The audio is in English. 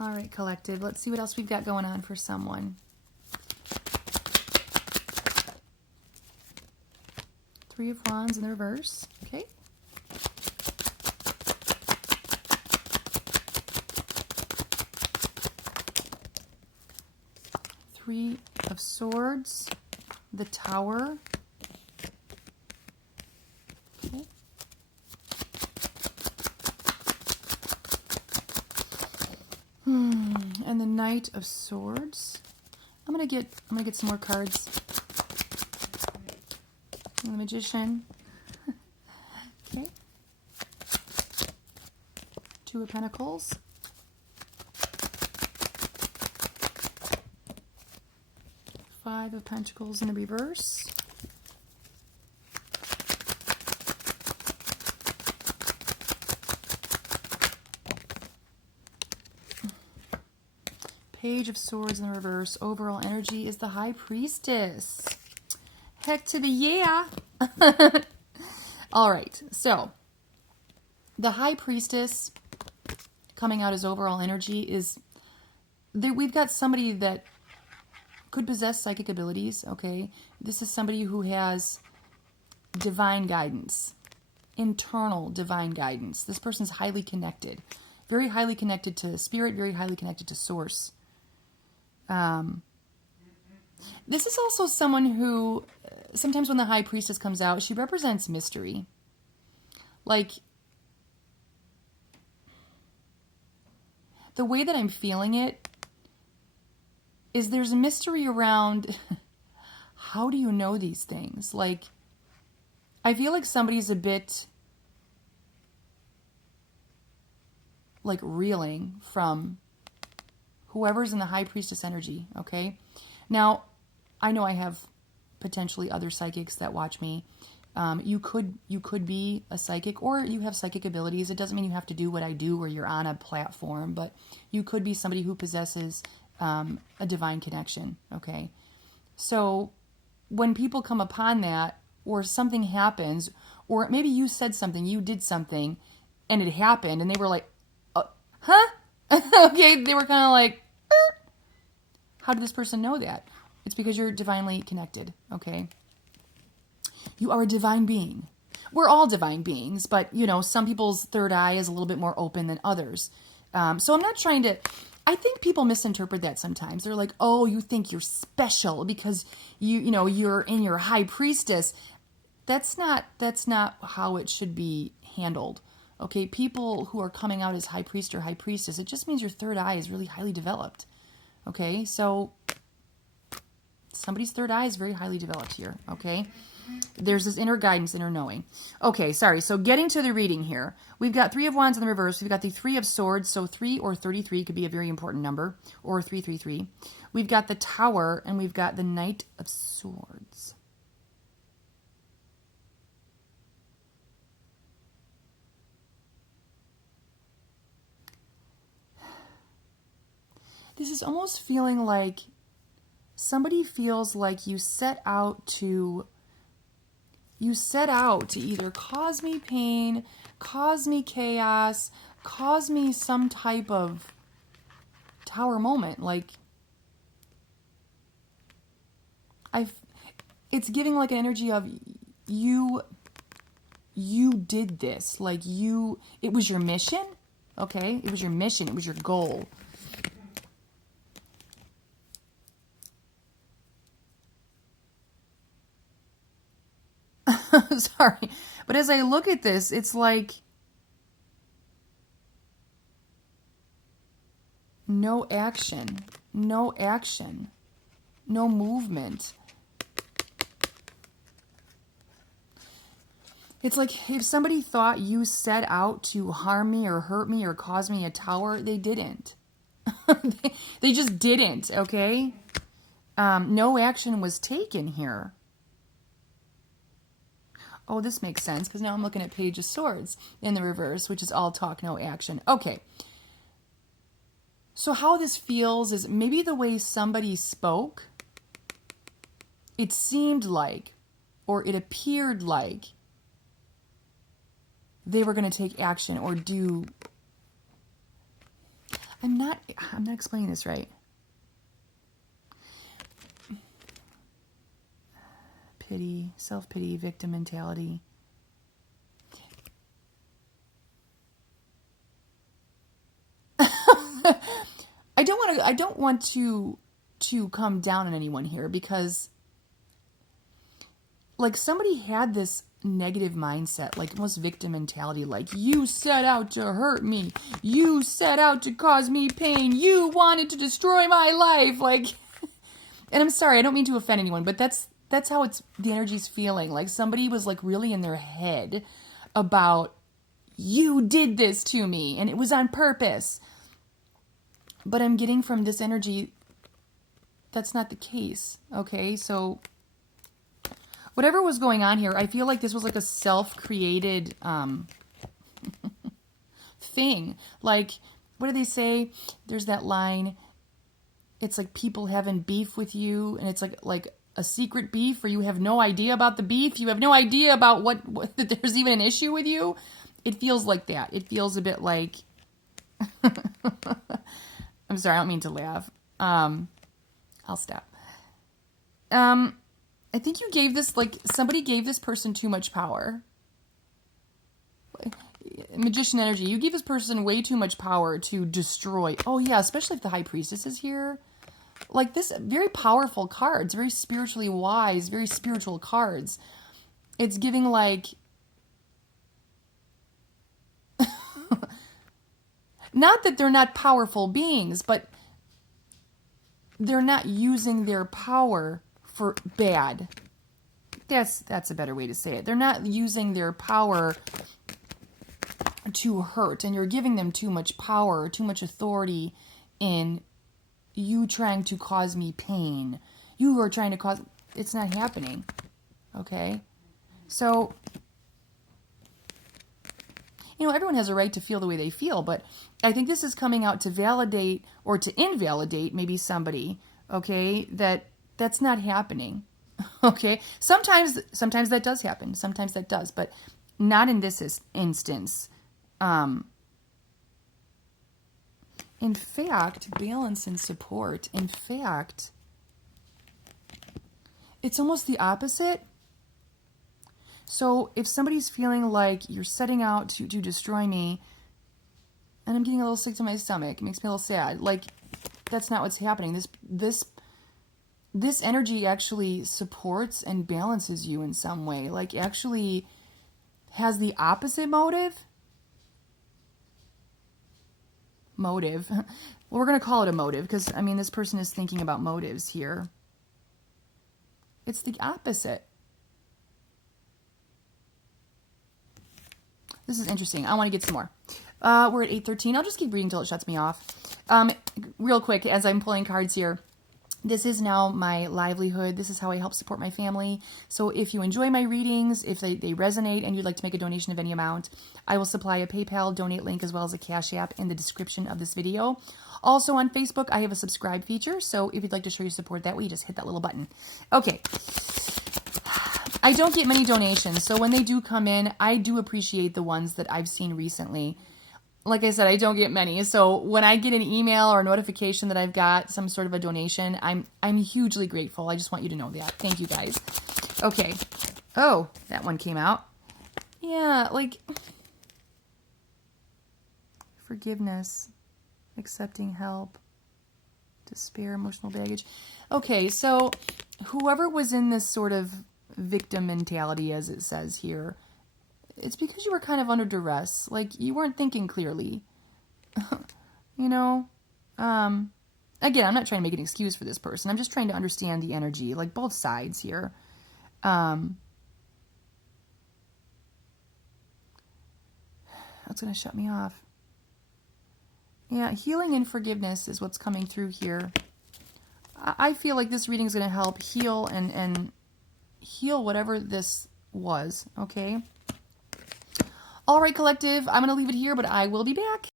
All right, collective. Let's see what else we've got going on for someone. Three of Wands in the reverse. Okay. Three of Swords, the Tower. Okay. And the Knight of Swords. I'm gonna get some more cards. And the Magician. Okay. Two of Pentacles. Five of Pentacles in the reverse. Page of Swords in the reverse. Overall energy is the High Priestess. Heck to the yeah. All right, so the High Priestess coming out as overall energy is there. We've got somebody that could possess psychic abilities. Okay, this is somebody who has divine guidance, internal divine guidance. This person's highly connected, very highly connected to spirit, very highly connected to source. This is also someone who, sometimes when the High Priestess comes out, she represents mystery. Like, the way that I'm feeling it is there's a mystery around how do you know these things? Like, I feel like somebody's a bit like reeling from whoever's in the High Priestess energy, okay? Now, I know I have potentially other psychics that watch me. You could be a psychic, or you have psychic abilities. It doesn't mean you have to do what I do or you're on a platform, but you could be somebody who possesses a divine connection, okay? So when people come upon that, or something happens, or maybe you said something, you did something, and it happened, and they were like, huh? Okay, they were kind of like, how did this person know that? It's because you're divinely connected, okay? You are a divine being. We're all divine beings, but, you know, some people's third eye is a little bit more open than others. So I'm not trying to... I think people misinterpret that sometimes. They're like, oh, you think you're special because you know, you're in your High Priestess. That's not how it should be handled. Okay, people who are coming out as High Priest or High Priestess, it just means your third eye is really highly developed. Okay, so somebody's third eye is very highly developed here, okay? There's this inner guidance, inner knowing. Okay, sorry, so getting to the reading here. We've got Three of Wands in the reverse. We've got the Three of Swords, so 3 or 33 could be a very important number, or 333. We've got the Tower, and we've got the Knight of Swords. This is almost feeling like somebody feels like you set out to either cause me pain, cause me chaos, cause me some type of Tower moment. Like, it's giving like an energy of you did this. Like, it was your mission, okay? It was your mission, it was your goal. Sorry, but as I look at this, it's like no action, no movement. It's like if somebody thought you set out to harm me or hurt me or cause me a tower, they didn't. They just didn't, okay? No action was taken here. Oh, this makes sense, because now I'm looking at Page of Swords in the reverse, which is all talk, no action. Okay. So how this feels is maybe the way somebody spoke, it seemed like, or it appeared like, they were going to take action or do... I'm not explaining this right. Pity, self-pity, victim mentality. I don't want to come down on anyone here, because like somebody had this negative mindset, like almost victim mentality, like you set out to hurt me, you set out to cause me pain, you wanted to destroy my life, like and I'm sorry, I don't mean to offend anyone, but that's how the energy's feeling, like somebody was like really in their head about you did this to me and it was on purpose. But I'm getting from this energy that's not the case. Okay, so whatever was going on here, I feel like this was like a self-created thing. Like, what do they say? There's that line, it's like people having beef with you, and it's like a secret beef, or you have no idea about the beef, you have no idea about what that there's even an issue with you. It feels like that. It feels a bit like I'm sorry, I don't mean to laugh. I'll stop. I think you gave this, like, somebody gave this person too much power. Magician energy. You gave this person way too much power to destroy. Oh, yeah, especially if the High Priestess is here. Like, this, very powerful cards, very spiritually wise, very spiritual cards. It's giving, like, not that they're not powerful beings, but they're not using their power for bad. That's a better way to say it. They're not using their power to hurt, and you're giving them too much power, too much authority in you trying to cause me pain. You are trying to cause... It's not happening. Okay? So, you know, everyone has a right to feel the way they feel, but I think this is coming out to validate or to invalidate maybe somebody, okay, that's not happening. Okay? Sometimes that does happen. Sometimes that does, but not in this instance. In fact, balance and support. In fact, it's almost the opposite. So if somebody's feeling like you're setting out to destroy me, and I'm getting a little sick to my stomach, it makes me a little sad. Like, that's not what's happening. This energy actually supports and balances you in some way. Like, actually has the opposite motive. Motive. Well, we're going to call it a motive because, I mean, this person is thinking about motives here. It's the opposite. This is interesting. I want to get some more. We're at 8:13. I'll just keep reading until it shuts me off. Real quick, as I'm pulling cards here, this is now my livelihood. This is how I help support my family. So if you enjoy my readings, if they resonate and you'd like to make a donation of any amount, I will supply a PayPal donate link as well as a Cash App in the description of this video. Also on Facebook, I have a subscribe feature. So if you'd like to show your support that way, you just hit that little button. Okay. I don't get many donations, so when they do come in, I do appreciate the ones that I've seen recently. Like I said, I don't get many, so when I get an email or a notification that I've got some sort of a donation, I'm hugely grateful. I just want you to know that. Thank you, guys. Okay. Oh, that one came out. Yeah, like forgiveness, accepting help, despair, emotional baggage. Okay, so whoever was in this sort of victim mentality, as it says here, it's because you were kind of under duress. Like, you weren't thinking clearly. You know? Again, I'm not trying to make an excuse for this person. I'm just trying to understand the energy, like both sides here. That's going to shut me off. Yeah, healing and forgiveness is what's coming through here. I feel like this reading is going to help heal and heal whatever this was, okay? All right, collective, I'm going to leave it here, but I will be back.